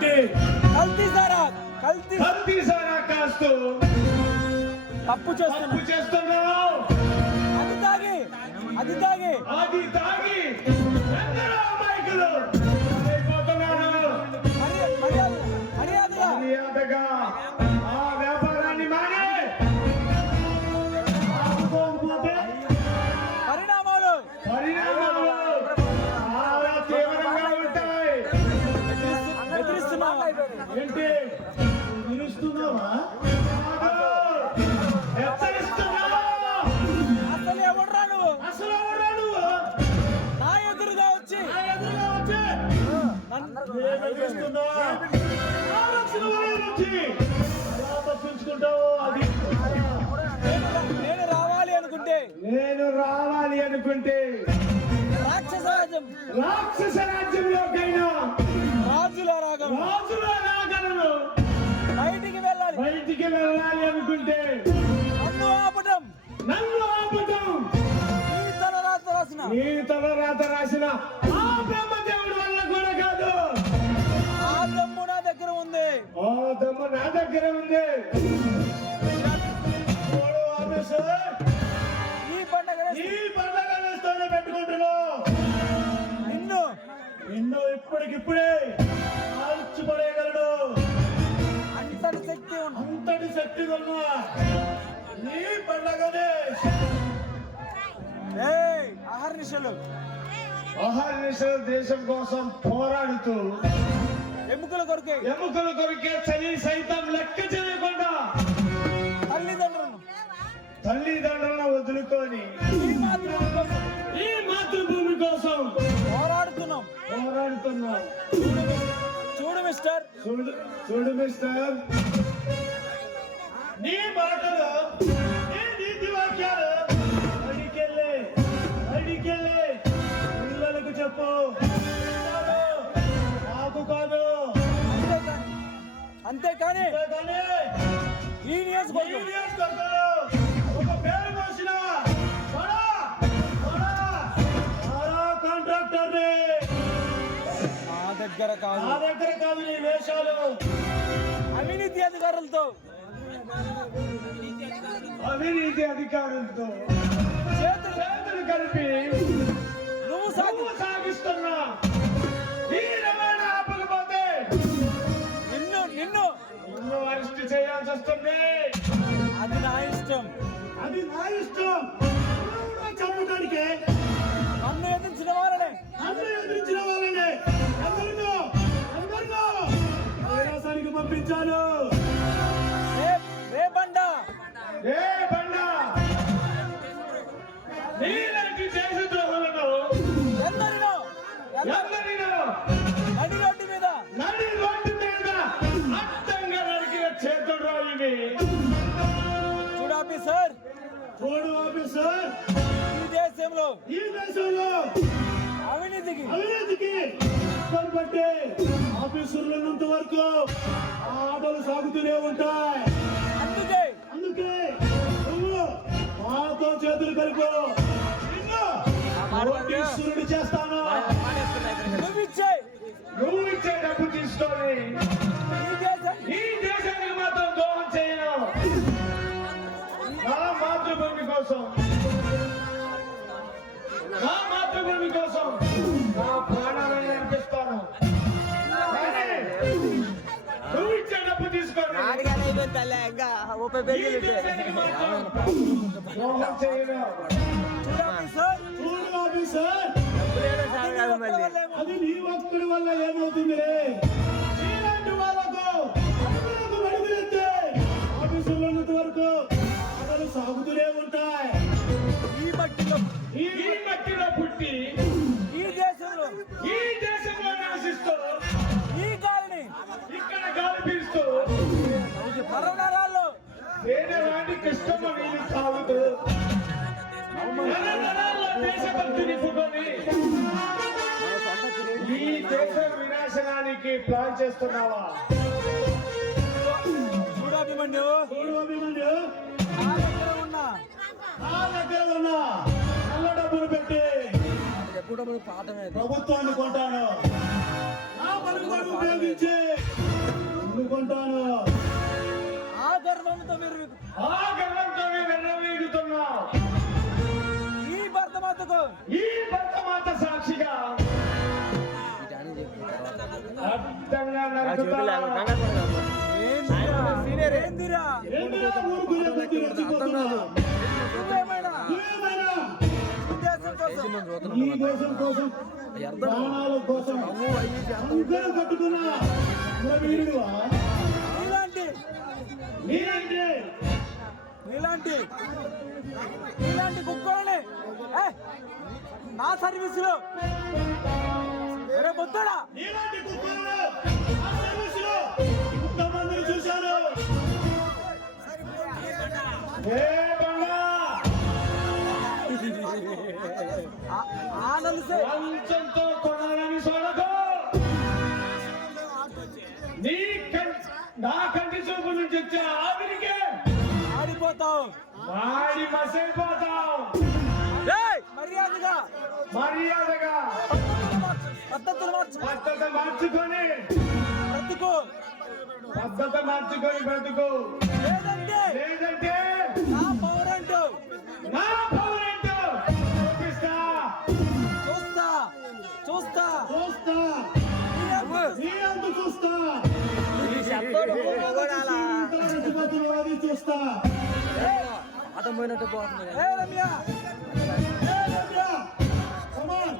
ఏంటి? కల్తీ సారా కాస్తూ తప్పు చేస్తున్నావు. అది తాగి ఎందరో అమాయకులు అయిపోతున్నారు. మర్యాదగా ఆ వ్యాపారాన్ని మానే ఆపుకోకపోతే పరిణామాలు చాలా తీవ్రంగా ఉంటాయి. ఏంటి నిలుస్తున్నావా? హెచ్చరిస్తున్నావా? అసలు ఎవడ్రా నువ్వు? నా ఎదురుగా వచ్చి నేను రావాలి అనుకుంటే రాక్షస రాజ్యంలోకైనా రాజుల రాగలను బయటికి వెళ్ళాలి అనుకుంటే నన్ను ఆపటం నీ తలరాత రాసిన ఆ బ్రహ్మదేవుడి వల్ల కూడా కాదు. ఆ దమ్ము నా దగ్గర ఉంది. ఈ పండగ పెట్టుకుంటున్నావు. నిన్ను ఇప్పటికిప్పుడే ఆల్చిపడేయగలడు. అంతటి శక్తి ఉన్న నీ పండగనే అహర్నిశలు దేశం కోసం పోరాడుతూ ఎముకల కొరికే చలి సైతం లెక్క చేయకుండా తల్లిదండ్రులను వదులుకొని ఈ మాతృభూమి కోసం పోరాడుతున్నాం. చూడు మిస్టర్ నీ మాటలు నీ నీతి వాక్యాలు అడికెళ్ళి పిల్లలకు చెప్పు, నాకు కాదు. అంతేకాని ఈ నియోజకవర్గంలో ఒక పేరు మోసిన కాంట్రాక్టర్ నా దగ్గర కాదు నీ వేషాలు. అవినీతి అధికారులతో చేతులు కలిపి నువ్వు సాగిస్తున్నా ఈ రవాణా ఆపకపోతే నిన్ను అరెస్ట్ చేయాల్సి వస్తుంది. అది నా ఇష్టం. చంపడానికి నన్ను ఎదిరించిన వాళ్ళనే అందరినో కైలాసానికి పంపించాను. రే బండా నీలాంటి దేశద్రోహులను ఎందరినో నడి రోడ్డు మీద అడ్డంగా నరికిన చేతులు ఇవి. చూడు ఆఫీసర్, ఈ దేశంలో అవినీతికి పట్టే ఆఫీసర్లు ఉన్నంత వరకు ఆటలు సాగుతూనే ఉంటాయి. అందుకే నువ్వు మాతో చేతులు కలుపు. కోటీశ్వరుడు చేస్తాను. నువ్వు ఇచ్చే డబ్బు తీసుకొని ఈ దేశానికి మాత్రం దోహం చేయను. నా మాతృభూమి కోసం నా ప్రాణాలను అర్పిస్తాను. నువ్వు ఇచ్చే డబ్బు తీసుకొని దోహం చేయను. అది నీ ఒక్కడి వల్ల ఏమవుతుందిలే. నీలాంటి వాళ్ళకు మడుగులెత్తే ఆఫీసులో ఉన్నంత వరకు ఆటలు సాగుతూనే ఉంటాయి. ఈ మట్టిలో పుట్టి ఈ దేశంలో నివసిస్తూ ఇక్కడ గాలి పీలుస్తూ వేరే వాటి కృష్ణమ్మ నీళ్ళు తాగుతూ దేశభక్తి నింపుకొని ఈ దేశ వినాశనానికి ప్లాన్ చేస్తున్నావా? చూడాభిమన్యు నా దగ్గర ఉన్న నల్ల డబ్బులు పెట్టి ప్రభుత్వాన్ని కొంటాను. నా పలుకుబడి ఉపయోగించి ఈ భరతమాత సాక్షిగా అడ్డంగా నరుకుతా. ఏందిరా ఏంటిరా ఊరు గురి కొద్ది రెచ్చిపోతున్నావు? నువ్వేమైనా నువ్వేమైనా ఈ దేశం కోసం ఈ దేశం కోసం ప్రాణాల కోసం అందరూ కట్టుకున్నా వీరుడువా? నీలాంటి నీరంటే నీలాంటి నీలాంటి కుక్కలని నా సర్వీసులో బొత్తాడా నీలాంటి కుక్కలను ఆ సర్వీసులో ఇంతమందిని చూశాను. ఏ బంగా ఆనంద్ లంచంతో కొనాలని చూడకు. నా కంటి చూపు నుంచి వచ్చే ఆవిరికే ఆడిపోతావు వాడి మసైపోతావు. మర్యాదగా మర్యాదగా పద్ధతులు మార్చు పద్ధతి మార్చుకొని బ్రతుకు పద్ధతి మార్చుకొని బ్రతుకు. లేదంటే నా పవర్ అంటూ నా పవర్ ఏంటో చూపిస్తా. చూస్తా చూస్తా చూస్తా నీ అంత చూస్తా. అది చూస్తా. అర్థం పోయినట్టు పోతుంది రమ్య Come on.